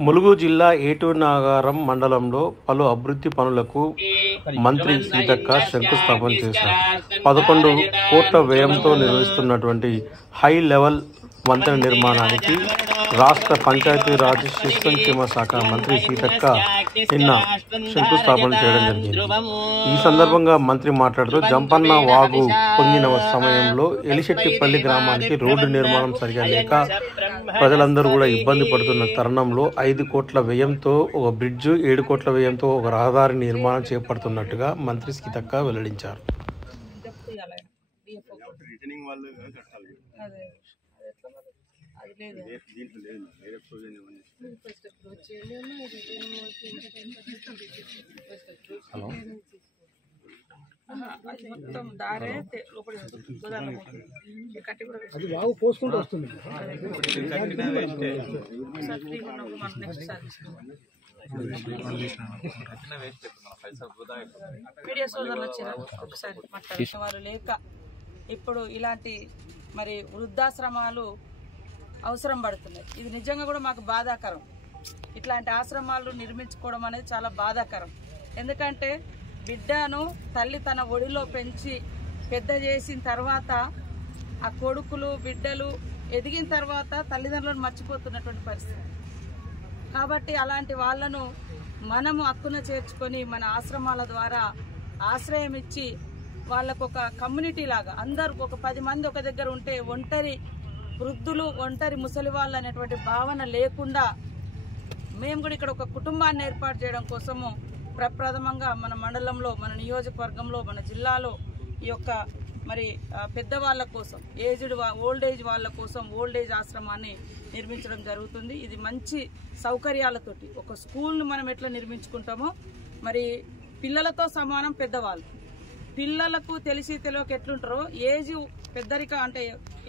ములుగు జిల్లా ఏటూరు నాగారం మండలంలో పలు అభివృద్ధి పనులకు మంత్రి సీతక్క శంకుస్థాపన చేశారు. 11 కోట్ల వ్యయంతో నిర్వహిస్తున్నటువంటి హై లెవెల్ వంతెన నిర్మాణానికి రాష్ట్ర పంచాయతీరాజ్ శిశు సంక్షేమ శాఖ మంత్రి సీతక్క నిన్న శంకుస్థాపన చేయడం జరిగింది. ఈ సందర్భంగా మంత్రి మాట్లాడుతూ జంపన్న వాగు పొంగిన సమయంలో ఎలిశెట్టిపల్లి గ్రామానికి రోడ్డు నిర్మాణం సరిగా లేక ప్రజలందరూ కూడా ఇబ్బంది పడుతున్న తరుణంలో 5 కోట్ల వ్యయంతో ఒక బ్రిడ్జ్, 7 కోట్ల వ్యయంతో ఒక రహదారి నిర్మాణం చేపడుతున్నట్టుగా మంత్రి సీతక్క వెల్లడించారు. మొత్తం దారే పోసుకుంటూ వస్తుంది. మీడియా సోదరులు వచ్చారా ఒకసారి మాట్లాడే వారు లేక ఇప్పుడు ఇలాంటి మరి వృద్ధాశ్రమాలు అవసరం పడుతున్నాయి. ఇది నిజంగా కూడా మాకు బాధాకరం. ఇట్లాంటి ఆశ్రమాలు నిర్మించుకోవడం అనేది చాలా బాధాకరం. ఎందుకంటే బిడ్డను తల్లి తన ఒడిలో పెంచి పెద్ద చేసిన తర్వాత ఆ కొడుకులు బిడ్డలు ఎదిగిన తర్వాత తల్లిదండ్రులను మర్చిపోతున్నటువంటి పరిస్థితి. కాబట్టి అలాంటి వాళ్ళను మనము హక్కున చేర్చుకొని మన ఆశ్రమాల ద్వారా ఆశ్రయం ఇచ్చి వాళ్ళకు ఒక కమ్యూనిటీ లాగా అందరూ ఒక 10 మంది ఒక దగ్గర ఉంటే ఒంటరి వృద్ధులు, ఒంటరి ముసలి వాళ్ళు అనేటువంటి భావన లేకుండా మేము కూడా ఇక్కడ ఒక కుటుంబాన్ని ఏర్పాటు చేయడం కోసము ప్రప్రథమంగా మన మండలంలో, మన నియోజకవర్గంలో, మన జిల్లాలో ఈ యొక్క మరి పెద్దవాళ్ళ కోసం, ఓల్డ్ ఏజ్ వాళ్ళ కోసం ఓల్డ్ ఏజ్ ఆశ్రమాన్ని నిర్మించడం జరుగుతుంది. ఇది మంచి సౌకర్యాలతోటి ఒక స్కూల్ను మనం ఎట్లా నిర్మించుకుంటామో మరి పిల్లలతో సమానం పెద్దవాళ్ళు. పిల్లలకు తెలిసి తెలియక ఎట్లుంటారో ఏజ్ పెద్దరిక అంటే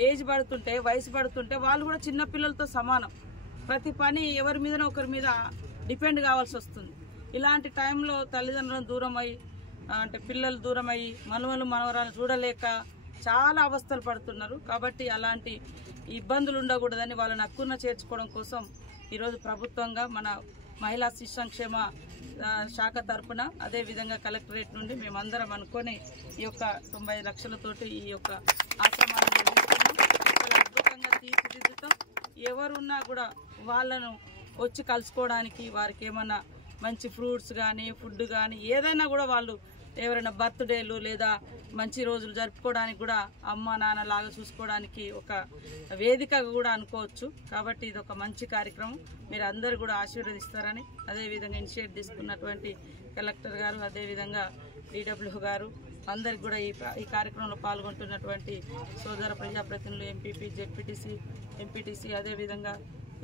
ఏజ్ పడుతుంటే, వయసు పడుతుంటే వాళ్ళు కూడా చిన్న పిల్లలతో సమానం. ప్రతి పని ఎవరి మీదనో ఒకరి మీద డిపెండ్ కావాల్సి వస్తుంది. ఇలాంటి టైంలో తల్లిదండ్రులను దూరం అయ్యి అంటే పిల్లలు దూరం అయ్యి మనవలు మనవరాలు చూడలేక చాలా అవస్థలు పడుతున్నారు. కాబట్టి అలాంటి ఇబ్బందులు ఉండకూడదని వాళ్ళని హక్కున చేర్చుకోవడం కోసం ఈరోజు ప్రభుత్వంగా మన మహిళా శిశు సంక్షేమ శాఖ తరఫున అదేవిధంగా కలెక్టరేట్ నుండి మేమందరం అనుకొని ఈ యొక్క 95 లక్షలతోటి ఈ యొక్క ఆశ్రమాలను అద్భుతంగా తీర్చిదిద్దుతాం. ఎవరున్నా కూడా వాళ్ళను వచ్చి కలుసుకోవడానికి, వారికి ఏమన్నా మంచి ఫ్రూట్స్ కానీ ఫుడ్ కానీ ఏదైనా కూడా వాళ్ళు ఎవరైనా బర్త్డేలు లేదా మంచి రోజులు జరుపుకోవడానికి కూడా అమ్మ నాన్న లాగా చూసుకోవడానికి ఒక వేదిక కూడా అనుకోవచ్చు. కాబట్టి ఇది ఒక మంచి కార్యక్రమం. మీరు అందరూ కూడా ఆశీర్వదిస్తారని, అదేవిధంగా ఇనిషియేట్ తీసుకున్నటువంటి కలెక్టర్ గారు, అదేవిధంగా DW గారు అందరికి కూడా ఈ కార్యక్రమంలో పాల్గొంటున్నటువంటి సోదర ప్రజాప్రతినిధులు, ఎంపీపీ, జెడ్పీటీసీ, ఎంపీటీసీ, అదేవిధంగా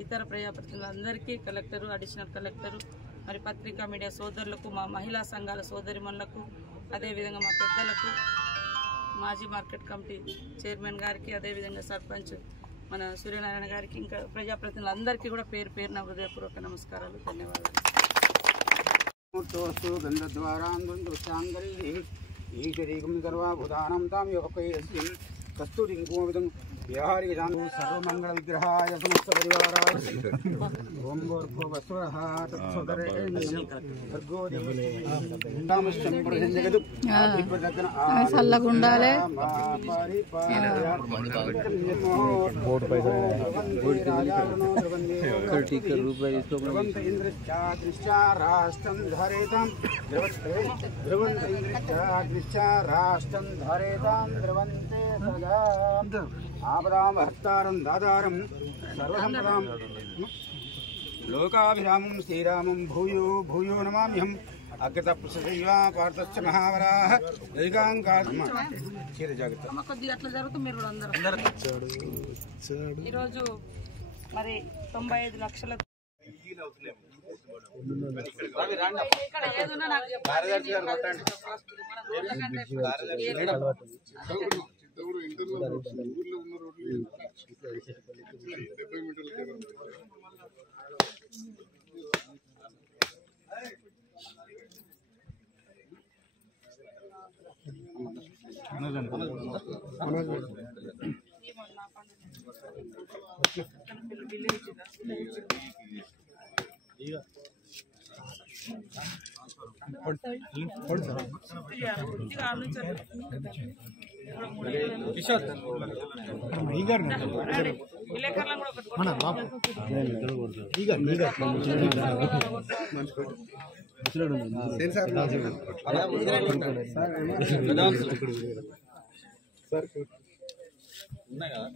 ఇతర ప్రజాప్రతినిధులు అందరికీ, కలెక్టరు, అడిషనల్ కలెక్టరు, మరి పత్రికా మీడియా సోదరులకు, మా మహిళా సంఘాల సోదరిమణులకు, అదేవిధంగా మా పెద్దలకు, మాజీ మార్కెట్ కమిటీ చైర్మన్ గారికి, అదేవిధంగా సర్పంచ్ మన సూర్యనారాయణ గారికి, ఇంకా ప్రజాప్రతినిధులు అందరికీ కూడా పేరు పేరున హృదయపూర్వక నమస్కారాలు, ధన్యవాదాలు. కస్తూరింకోవిధం విహారీదాం సర్వమంగళ విగ్రహాయ సమస్త పరివారాయ ఓం భూర్భువ వస్వః తత్సవితుర్వరేణ్యం భర్గో దేవస్య ప్రజంజగదు సల్లగుండాలే బోర్డు పై టికెట్ రూపాయి తీసుకోండి. ఇంద్రచాదృశ్చారాష్టం ధరేతాం ధ్రువంత ఇంద్రచాదృశ్చారాష్టం ధరేతాం ధ్రువంతే సదా ఆపదాం హర్తారం దాదారం సర్వసంపదాం లోకాభిరామం శ్రీరామం భూయో భూయో నమామ్యహం అగ్రత ప్రసైవా పార్థస్య మహావరాః దైకాంకాత్మ చీర జాగ్రత్త కొద్దిగా అట్లా జరుగుతుంది. మీరు కూడా అందరూ ఈరోజు మరి 95 లక్షల ఇక్కడ ఏదైనా నాకు చెప్పండి. విలేజ్ ఉన్నాయి కదా